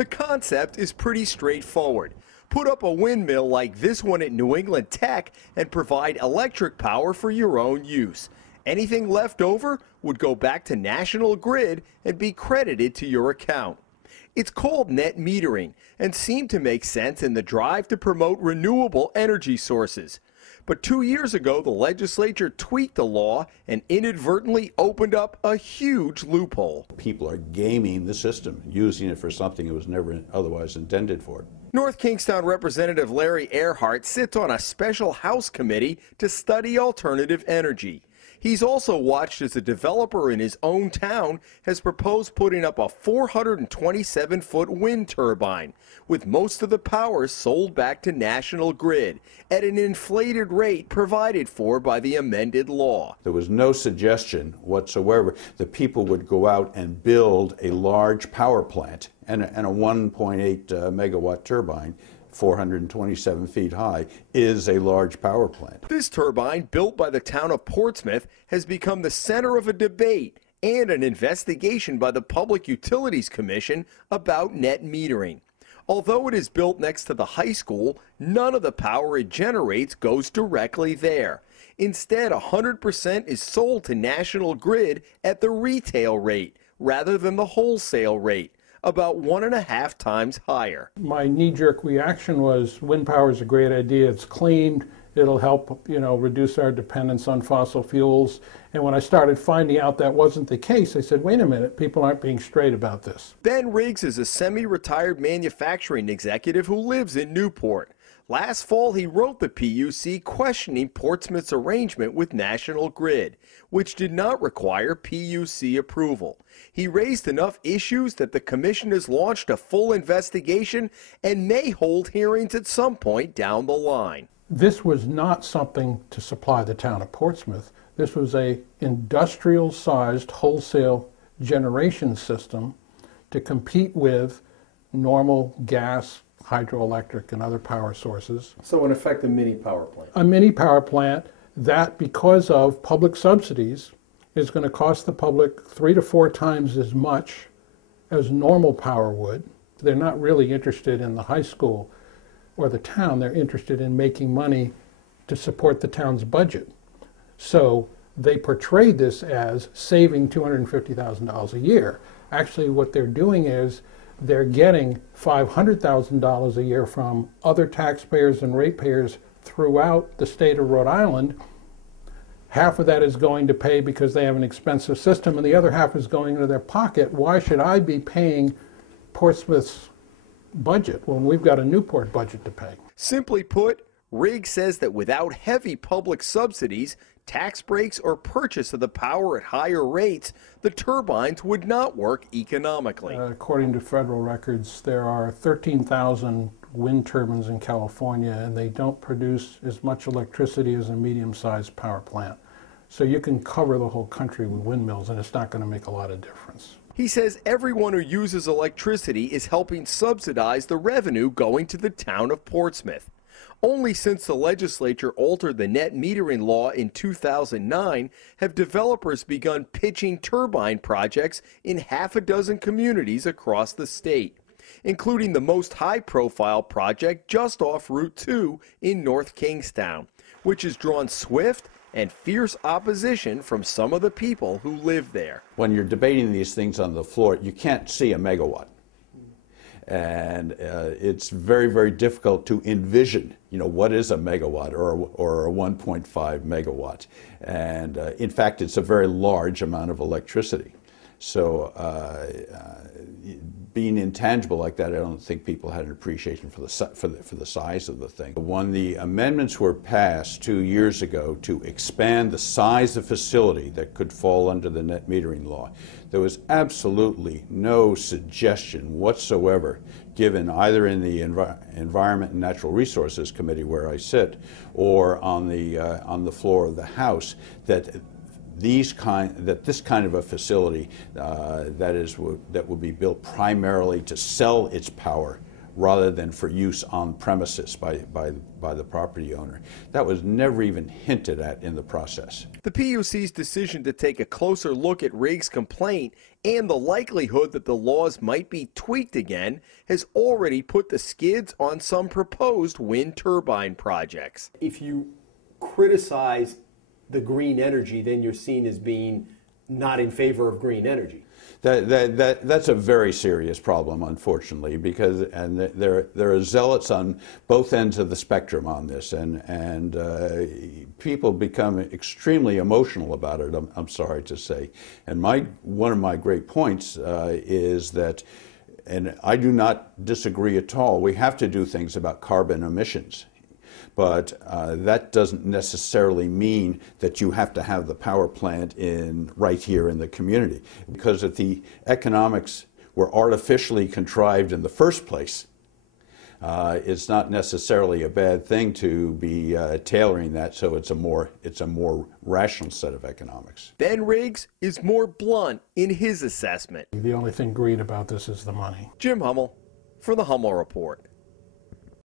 The concept is pretty straightforward. Put up a windmill like this one at New England Tech and provide electric power for your own use. Anything left over would go back to National Grid and be credited to your account. It's called net metering and seemed to make sense in the drive to promote renewable energy sources. But 2 years ago, the legislature tweaked the law and inadvertently opened up a huge loophole. People are gaming the system, using it for something it was never otherwise intended for. North Kingstown Representative Larry Earhart sits on a special House committee to study alternative energy. He's also watched as a developer in his own town has proposed putting up a 427-foot wind turbine, with most of the power sold back to National Grid at an inflated rate provided for by the amended law. There was no suggestion whatsoever that people would go out and build a large power plant and a 1.8 megawatt turbine. 427 feet high is a large power plant. This turbine, built by the town of Portsmouth, has become the center of a debate and an investigation by the Public Utilities Commission about net metering. Although it is built next to the high school, none of the power it generates goes directly there. Instead, 100% is sold to National Grid at the retail rate rather than the wholesale rate, about 1.5 times higher. My knee-jerk reaction was wind power is a great idea. It's clean. It'll help, reduce our dependence on fossil fuels. And when I started finding out that wasn't the case, I said, wait a minute, people aren't being straight about this. Ben Riggs is a semi-retired manufacturing executive who lives in Newport. Last fall, he wrote the PUC questioning Portsmouth's arrangement with National Grid, which did not require PUC approval. He raised enough issues that the commission has launched a full investigation and may hold hearings at some point down the line. This was not something to supply the town of Portsmouth. This was an industrial-sized wholesale generation system to compete with normal gas, hydroelectric, and other power sources. So in effect, a mini power plant. A mini power plant that, because of public subsidies, is going to cost the public 3 to 4 times as much as normal power would. They're not really interested in the high school or the town. They're interested in making money to support the town's budget. So they portrayed this as saving $250,000 a year. Actually, what they're doing is they're getting $500,000 a year from other taxpayers and ratepayers throughout the state of Rhode Island. Half of that is going to pay because they have an expensive system, and the other half is going into their pocket. Why should I be paying Portsmouth's budget when we've got a Newport budget to pay? Simply put, Riggs says that without heavy public subsidies, tax breaks, or purchase of the power at higher rates, the turbines would not work economically. According to federal records, there are 13,000 wind turbines in California, and they don't produce as much electricity as a medium-sized power plant. So you can cover the whole country with windmills, and it's not going to make a lot of difference. He says everyone who uses electricity is helping subsidize the revenue going to the town of Portsmouth. Only since the legislature altered the net metering law in 2009 have developers begun pitching turbine projects in half a dozen communities across the state, including the most high-profile project just off Route 2 in North Kingstown, which has drawn swift and fierce opposition from some of the people who live there. When you're debating these things on the floor, you can't see a megawatt. And it's very, very difficult to envision, what is a megawatt or a 1.5 megawatt. And in fact, it's a very large amount of electricity. So being intangible like that, I don't think people had an appreciation for the size of the thing. When the amendments were passed 2 years ago to expand the size of facility that could fall under the net metering law, there was absolutely no suggestion whatsoever given either in the Environment and Natural Resources Committee where I sit or on the floor of the House that this kind of a facility that would be built primarily to sell its power rather than for use on premises by the property owner. That was never even hinted at in the process. The PUC's decision to take a closer look at Riggs' complaint and the likelihood that the laws might be tweaked again has already put the skids on some proposed wind turbine projects. If you criticize the green energy, then you're seen as being not in favor of green energy. That's a very serious problem, unfortunately, because there are zealots on both ends of the spectrum on this, and people become extremely emotional about it. I'm sorry to say, and one of my great points is that, and I do not disagree at all, we have to do things about carbon emissions. But that doesn't necessarily mean that you have to have the power plant right here in the community. Because if the economics were artificially contrived in the first place, it's not necessarily a bad thing to be tailoring that so it's a more rational set of economics. Ben Riggs is more blunt in his assessment. The only thing green about this is the money. Jim Hummel for the Hummel Report.